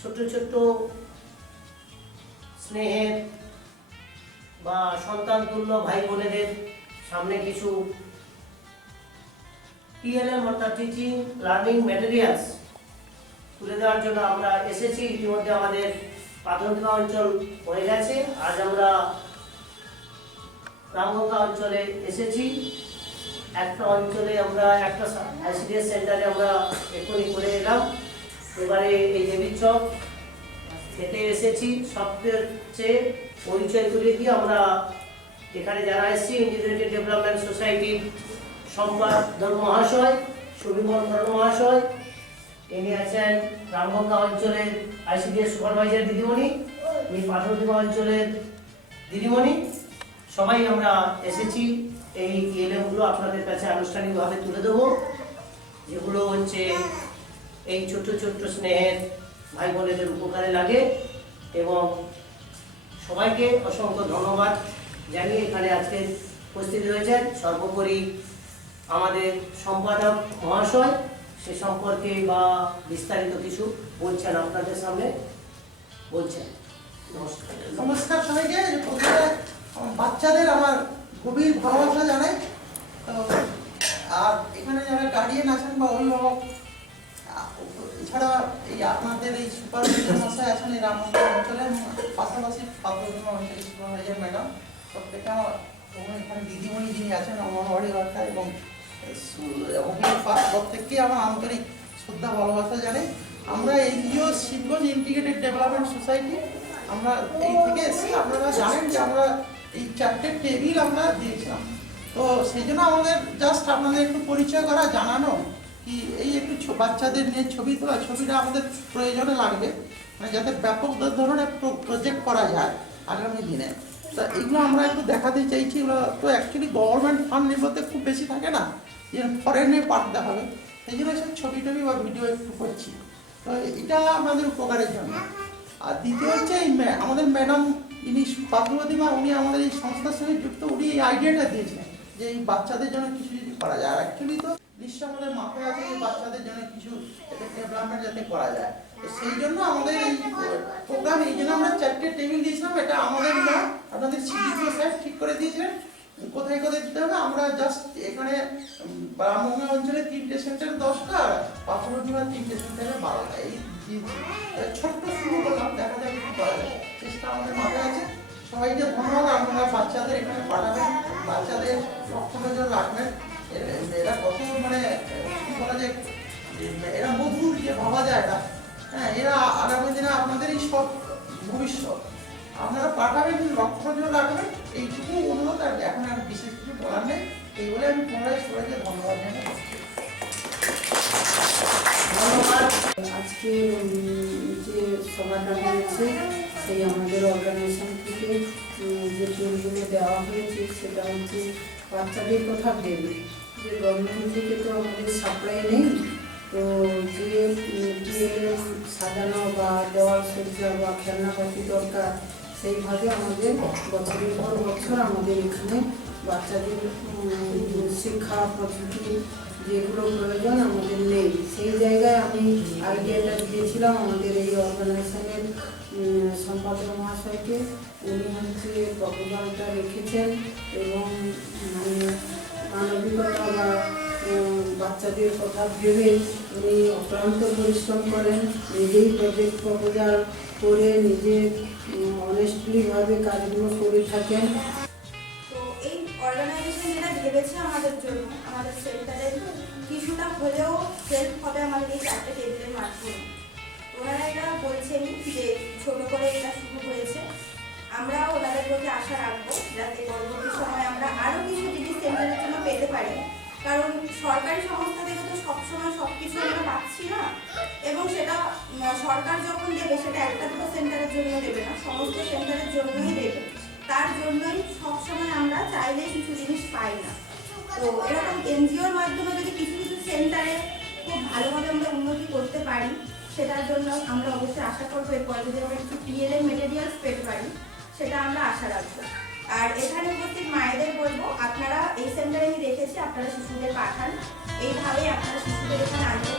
ছোট্ট ছোট্ট স্নেহের বা সন্তান তুল্য ভাই বোনেদের সামনে কিছু টিএলএম অর্থাৎ টিচিং লার্নিং ম্যাটেরিয়ালস তুলে দেওয়ার জন্য আমরা এসেছি। ইতিমধ্যে আমাদের প্রাথমিক অঞ্চল হয়ে গেছে। আজ আমরা রামগঙ্গা অঞ্চলে এসেছি। একটা অঞ্চলে আমরা একটা আইসিডিএস সেন্টারে আমরা এখনই করে এলাম। এবারে এই দেবীর চক খেতে এসেছি। সবচেয়ে চেয়ে পরিচয় তুলে দিয়ে আমরা এখানে যারা এসেছি ইন্টিগ্রেটেড ডেভেলপমেন্ট সোসাইটির সম্পাদক মহাশয় সুবিমল ধর্ম মহাশয়, ইনি আছেন রামগঙ্গা অঞ্চলের আইসিডিএস সুপারভাইজার দিদিমণি, ইনি প্রাথমিক অঞ্চলের দিদিমণি। সবাই আমরা এসেছি এই টিএলএমগুলো আপনাদের কাছে আনুষ্ঠানিকভাবে তুলে দেবো, যেগুলো হচ্ছে এই ছোট্ট ছোট্ট স্নেহের ভাই বোনেদের উপকারে লাগে। এবং সবাইকে অসংখ্য ধন্যবাদ জানিয়ে এখানে আজকে উপস্থিত হয়েছেন। সর্বোপরি আমাদের সম্পাদক মহাশয় সে সম্পর্কে বা বিস্তারিত কিছু বলছেন, আপনাদের সামনে বলছেন। নমস্কার। নমস্কার সবাইকে। প্রথমে বাচ্চাদের আমার গভীর ভালোবাসা জানাই। তো আর এখানে যারা গার্ডিয়ান আছেন বা অভিভাবক, এছাড়া এই আপনাদের এই সুপারভাইজার মশাই আছেন এই রামগঙ্গা অঞ্চলের, পাশাপাশি প্রাথমিক অঞ্চলের সুপারভাইজার ম্যাডাম, প্রত্যেকে আমার এখানে দিদিমণি যিনি আছেন অঙ্গনওয়াড়ি ওয়ার্কার এবং প্রত্যেককে আমার আন্তরিক শ্রদ্ধা ভালোবাসা জানাই। আমরা NGO Shibganj integrated development society, আমরা এই থেকে এসেছি। আপনারা জানেন যে আমরা এই 4টে টেবিল আমরা দিয়েছিলাম। তো সেই জন্য আমাদের জাস্ট আপনাদের একটু পরিচয় করা, জানানো কি এই একটু বাচ্চাদের নিয়ে ছবি তোলা, ছবিটা আমাদের প্রয়োজনে লাগবে, মানে যাতে ব্যাপক ধরনের প্রজেক্ট করা যায় আগামী দিনে। তা এগুলো আমরা একটু দেখাতে চাইছি। এগুলো তো অ্যাকচুয়ালি গভর্নমেন্ট ফান্ড নির্ভরতে খুব বেশি থাকে না, যে ফরেনে পাঠাতে হবে, সেই জন্য সব ছবি টবি বা ভিডিও একটু করছি। তো এটা আমাদের উপকারের জন্য। আর দ্বিতীয় হচ্ছে এই আমাদের ম্যাডাম ইনি পার্বতীমা, উনি আমাদের এই সংস্থার সঙ্গে যুক্ত। উনি এই আইডিয়াটা দিয়েছেন যে এই বাচ্চাদের জন্য কিছু যদি করা যায়। আর অ্যাকচুয়ালি তো নিশ্চয় আমাদের মাথায় আছে যে বাচ্চাদের জন্য কিছু ডেভেলপমেন্ট যাতে করা যায়। তো সেই জন্য আমাদের এই প্রোগ্রাম, এই জন্য আমরা 4টে টেবিল দিয়েছিলাম। এটা আমাদের না, আপনাদের সিডিপিও স্যার ঠিক করে দিয়েছিলেন কোথায় কোথায় দিতে হবে। আমরা জাস্ট এখানে রামগঙ্গা অঞ্চলে 3টে সেন্টার 10টা, আর পাথরঘাটার 3টে সেন্টারে 12টা, এই ছোট্ট শুরু করলাম, দেখা যায় কিছু করা যায়, চেষ্টা আমাদের মাথায় আছে। সবাইকে ধন্যবাদ। আপনারা বাচ্চাদের এখানে পাঠাবেন, বাচ্চাদের লক্ষ্য নজর রাখবেন। এরা কত মানে কি বলা যায়, এরা মধুর যে ভাবা যায় না, হ্যাঁ, এরা আগামী দিনে আপনাদের এই সব ভবিষ্যৎ। আপনারা পাঠাবেন, লক্ষ্য নজর রাখবেন, এইটুকু অনুরোধ। আর এখন আর বিশেষ কিছু বলার নেই। এই বলে আমি পুনরায় সবাইকে ধন্যবাদ জানাই। ধন্যবাদ। আজকে যে সভাটা হয়েছে সেই আমাদের অর্গানাইজেশন থেকে যে টিমগুলো দেওয়া হয়েছে সেটা হচ্ছে বাচ্চাদের কথা ভেবে, যে গভর্নমেন্ট থেকে তো আমাদের সাপ্লাই নেই। তো যে টিএলএম সাজানো বা দেওয়াল সজ্জা বা খেলনাপাতি দরকার, সেইভাবে আমাদের বছরের পর বছর আমাদের এখানে বাচ্চাদের শিক্ষা পদ্ধতি যেগুলো প্রয়োজন আমাদের নেই। সেই জায়গায় আমি আইডিয়াটা দিয়েছিলাম আমাদের এই অর্গানাইজেশনের সম্পাদক মহাশয়কে। উনি হচ্ছে প্রপোজালটা রেখেছেন এবং মানবিকতা বা বাচ্চাদের কথা ভেবে উনি অক্লান্ত পরিশ্রম করেন, নিজেই প্রজেক্ট প্রপোজাল করে নিজে অনেস্টলিভাবে কাজগুলো করে থাকেন। তো এই অর্গানাইজেশন যেটা ভেবেছে আমাদের জন্য, আমাদের সেন্টারের কিছুটা হলেও হেল্প হবে আমাদের এই 4টে টেবিলের মাধ্যমে। ওনারা এটা বলছেন যে ছোট করে এটা শুরু হয়েছে, আমরা ওনাদের প্রতি আশা রাখবো যাতে পরবর্তী সময় আমরা আরও কিছু জিনিস সেন্টারের জন্য পেতে পারি। কারণ সরকারি সংস্থা থেকে তো সবসময় সব কিছু আমরা পাচ্ছি না, এবং সেটা সরকার যখন দেবে সেটা একটা দুটো সেন্টারের জন্য দেবে না, সমস্ত সেন্টারের জন্যই দেবে। তার জন্যই সবসময় আমরা চাইলেই কিছু জিনিস পাই না। তো এরকম এনজিওর মাধ্যমে যদি কিছু কিছু সেন্টারে খুব ভালোভাবে আমরা উন্নতি করতে পারি, সেটার জন্য আমরা অবশ্যই আশা করবো এরপর যদি আমরা কিছু টিএলএম মেটেরিয়ালস পেতে পারি, সেটা আমরা আশা রাখবো। আর এখানে উপস্থিত মায়েদের বলবো, আপনারা এই সেন্টারে আমি দেখেছি আপনারা শিশুদের পাঠান, এইভাবেই আপনারা শিশুদের এখানে আনতে